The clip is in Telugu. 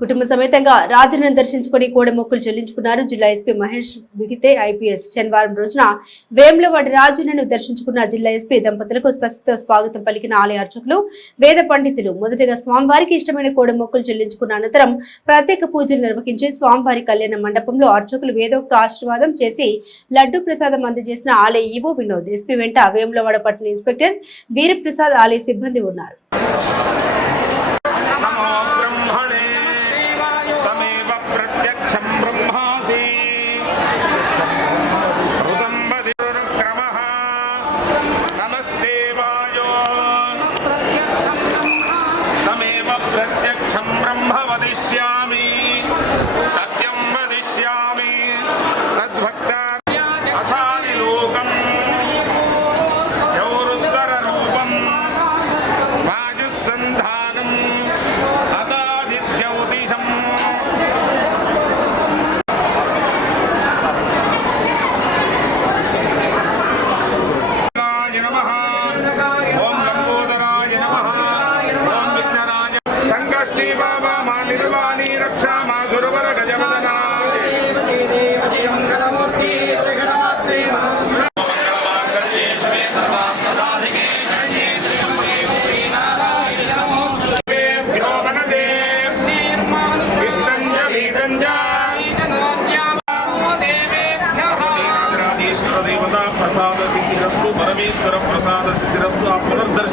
కుటుంబ సమేతంగా రాజులను దర్శించుకుని కోడె మొక్కులు చెల్లించుకున్నారు. జిల్లా ఎస్పీ మహేష్ బిగితే ఐపీఎస్ శనివారం రోజున వేములవాడి రాజులను దర్శించుకున్న జిల్లా ఎస్పీ దంపతులకు స్వస్థ స్వాగతం పలికిన ఆలయ అర్చకులు వేద పండితులు. మొదటగా స్వామివారికి ఇష్టమైన కోడె మొక్కులు చెల్లించుకున్న అనంతరం ప్రత్యేక పూజలు నిర్వహించి స్వామివారి కళ్యాణ మండపంలో అర్చకులు వేదోక్త ఆశీర్వాదం చేసి లడ్డు ప్రసాదం అందజేసిన ఆలయ ఈవో వినోద్. ఎస్పీ వెంట వేములవాడ పట్టణ ఇన్స్పెక్టర్ వీరప్రసాద్ ఆలయ సిబ్బంది ఉన్నారు. ప్రసాద సిద్ధిరస్తు పరమేశ్వర ప్రసాద సిద్ధిరస్తు ఆ పునర్దర్శన